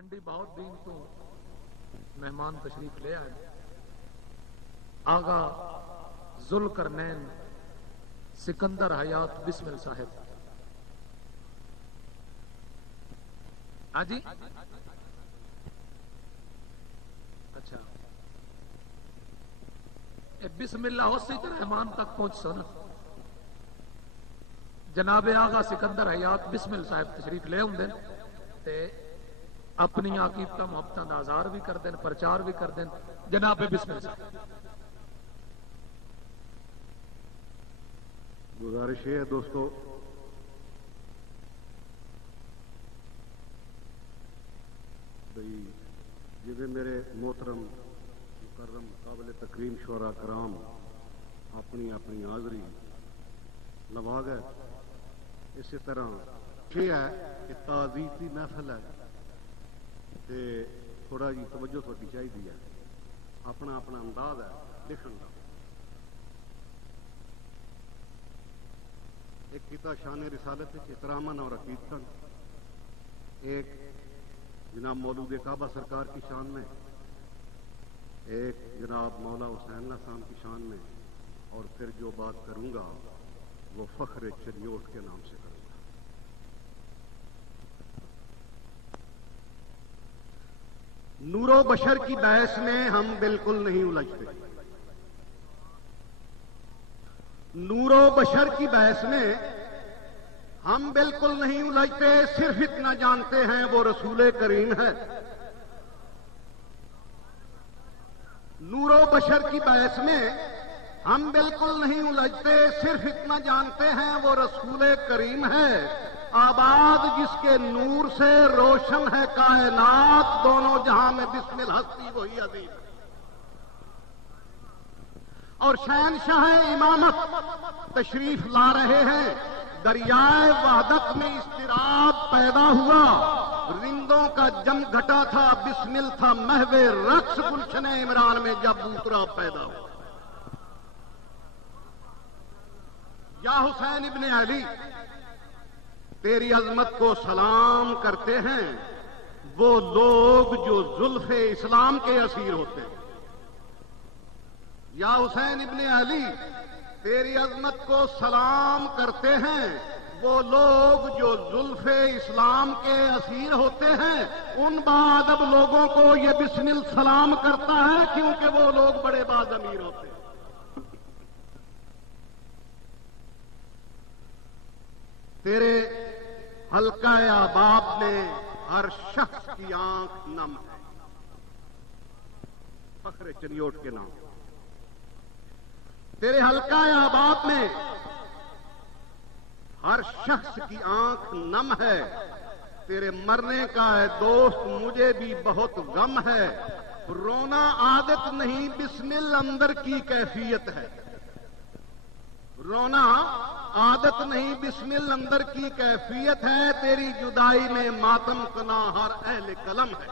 منڈی بہت دین تو مہمان تشریف لے آئے. آغا ذوالقرنین سکندر حیات بسمل صاحب. ہاں جی اچھا بسم اللہ ہو سی تو رحمان تک پہنچ سو نا. جناب آغا سکندر حیات بسمل صاحب تشریف لے ہوں تے اپنی عقیدت محبتاں دا اظہار بھی کر دیں پرچار بھی کر دیں. جناب بسمل صاحب. گزارش ہے دوستو جی میرے محترم مکرم قابل تکریم شعراء کرام اپنی اپنی حاضری لوا گئے. اسی طرح یہ ہے کہ تعزیت کی محفل ہے تے تھوڑا جی توجہ تھوڑی چاہیے. اپنا اپنا انداز ہے لکھن کا. ایک کتا شان رسالت احتراماً اور عقیدتاً، ایک جناب مولود کعبہ سرکار کی شان میں، ایک جناب مولا حسین اللہ صاحب کی شان میں، اور پھر جو بات کروں گا وہ فخر چریوٹ کے نام سے کروں گا. نور و بشر کی بحث میں ہم بالکل نہیں الجھتے. نور و بشر کی بحث میں ہم بالکل نہیں الجھتے. صرف اتنا جانتے ہیں وہ رسول کریم ہے. نور و بشر کی بحث میں ہم بالکل نہیں الجھتے. صرف اتنا جانتے ہیں وہ رسول کریم ہے. آباد جس کے نور سے روشن ہے کائنات، دونوں جہاں میں بسم ہستی وہی عظیم. اور شہنشاہ امامت تشریف لا رہے ہیں. دریائے وحدت میں اضطراب پیدا ہوا. رندوں کا جم گھٹا تھا، بسمل تھا محو رقص گلشن عمران میں جب اترا پیدا ہوا. یا حسین ابن علی، تیری عظمت کو سلام کرتے ہیں وہ لوگ جو زلف اسلام کے اسیر ہوتے ہیں. یا حسین ابن علی، تیری عظمت کو سلام کرتے ہیں وہ لوگ جو زلف اسلام کے اسیر ہوتے ہیں. ان باادب لوگوں کو یہ بسمل سلام کرتا ہے کیونکہ وہ لوگ بڑے باضمیر ہوتے ہیں. تیرے حلقہ احباب میں ہر شخص کی آنکھ نم ہے. فخر چریوٹ کے نام. تیرے حلقہ احباب میں ہر شخص کی آنکھ نم ہے. تیرے مرنے کا ہے دوست مجھے بھی بہت غم ہے. رونا عادت نہیں بسمل اندر کی کیفیت ہے. رونا عادت نہیں بسمل اندر کی کیفیت ہے. تیری جدائی میں ماتم کنا ہر اہل قلم ہے.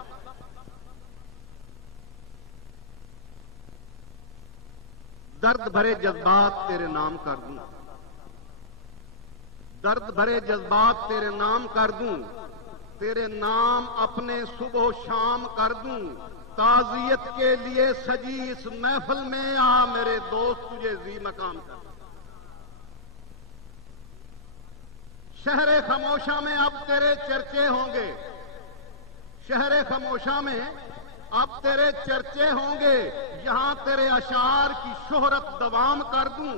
درد بھرے جذبات تیرے نام کر دوں. درد بھرے جذبات تیرے نام کر دوں. تیرے نام اپنے صبح و شام کر دوں. تعزیت کے لیے سجی اس محفل میں آ میرے دوست تجھے ذی مقام کر. شہر خاموشہ میں اب تیرے چرچے ہوں گے. شہر خاموشہ میں اب تیرے چرچے ہوں گے. یہاں تیرے اشعار کی شہرت دوام کر دوں.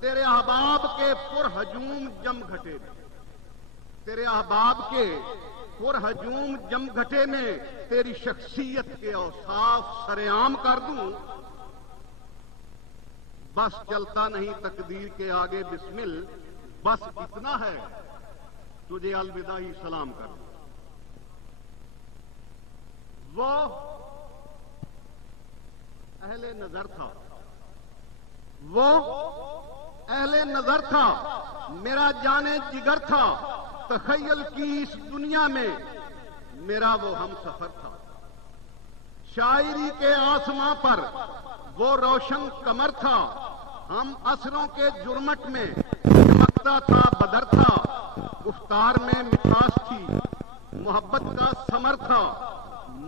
تیرے احباب کے پرہجوم جم گھٹے میں، تیرے احباب کے پرہجوم جم گھٹے میں تیری شخصیت کے اوصاف سرعام کر دوں. بس چلتا نہیں تقدیر کے آگے بسمل، بس اتنا ہے تجھے الوداعی سلام کر دوں. وہ اہل نظر تھا، وہ اہل نظر تھا، میرا جانے جگر تھا. تخیل کی اس دنیا میں میرا وہ ہم سفر تھا. شاعری کے آسماں پر وہ روشن قمر تھا. ہم عصروں کے جرمٹ میں چمکتا تھا بدر تھا. گفتار میں مٹھاس تھی، محبت کا ثمر تھا.